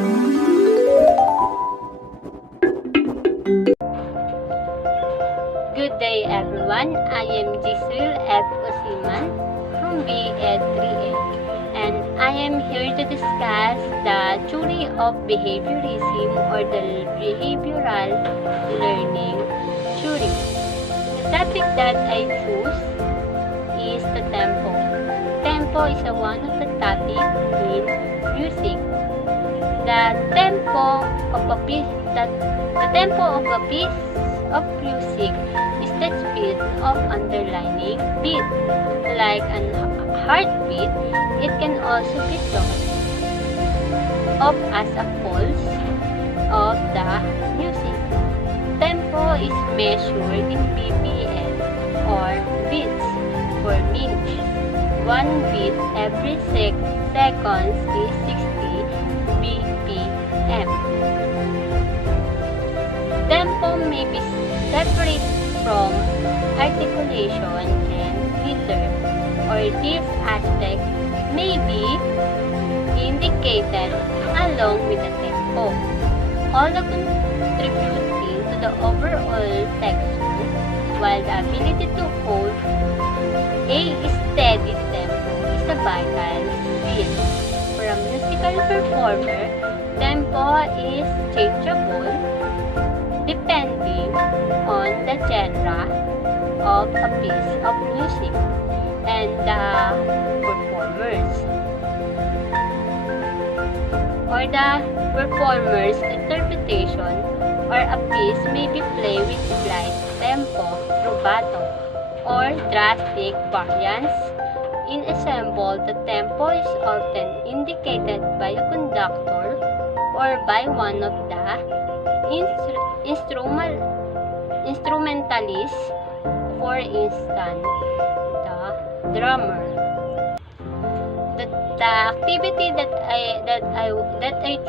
Good day everyone, I am Giselle F. Osiman from BEd 3A and I am here to discuss the theory of behaviorism or the behavioral learning theory. The topic that I choose is the tempo. Tempo is one of the topics in music. The tempo of a piece of music is the speed of underlying beat. Like a heartbeat, it can also be thought of as a pulse of the music. Tempo is measured in BPM or beats per minute. One beat every seconds is 60 BPM. Tempo may be separate from articulation and rhythm, or this aspect may be indicated along with the tempo, all contributing to the overall texture, while the ability to hold a steady tempo is a vital skill. For a musical performer, tempo is changeable depending on the genre of a piece of music and the performer's interpretation, or a piece may be played with slight tempo, rubato, or drastic variance. In ensemble, the tempo is often indicated by a conductor or by one of the instrumentalists, for instance, the drummer. The activity that I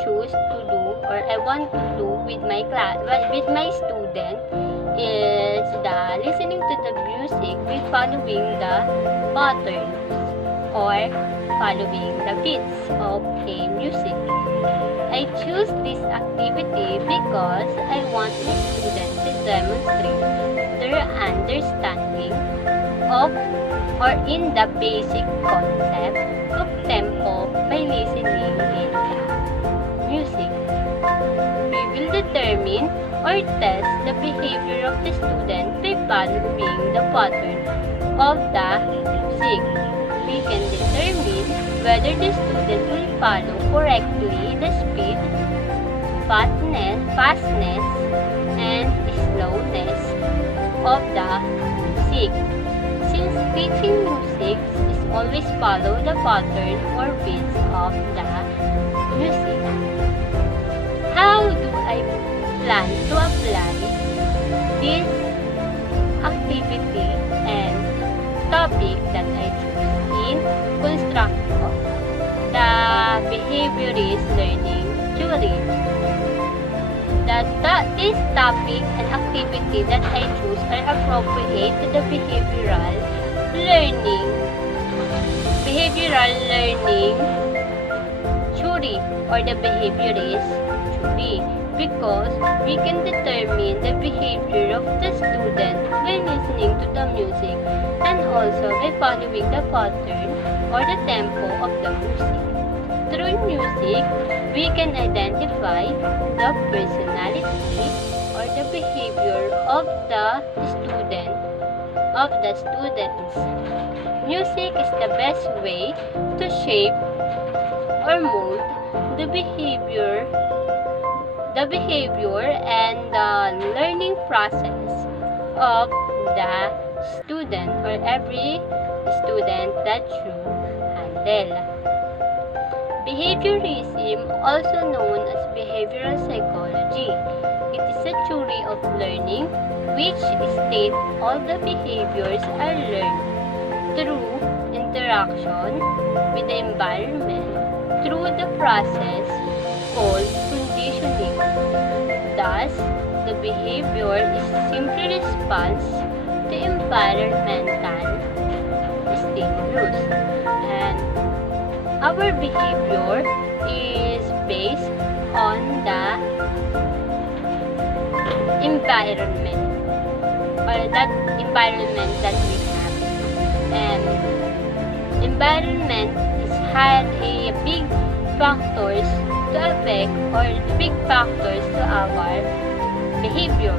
choose to do, or I want to do with my student, is the listening to the music with following the pattern or following the beats of a music. I choose this activity because I want my students to demonstrate their understanding of or in the basic concept of tempo by listening in the music. We will determine or test the behavior of the student by following the pattern of the music. We can determine whether the student will follow correctly the speed, fastness, and slowness of the music. Since teaching music is always follow the pattern or beats of the music. How do I plan to apply this activity and topic that I choose in construction the behaviorist learning theory? This topic and activity that I choose are appropriate to the behavioral learning theory or the behaviorist theory, because we can determine the behavior of the student when listening to the music and also by following the pattern or the tempo of the music. Through music, we can identify the personality or the behavior of the students. Music is the best way to shape or mold the behavior and the learning process of the student or every student that you handle. Behaviorism, also known as behavioral psychology, it is a theory of learning which states all the behaviors are learned through interaction with the environment through the process called conditioning. Thus, the behavior is simply response to environmental stimulus, and our behavior is based environment, or that environment that we have. And environment had a big factors to affect, or big factors to our behavior.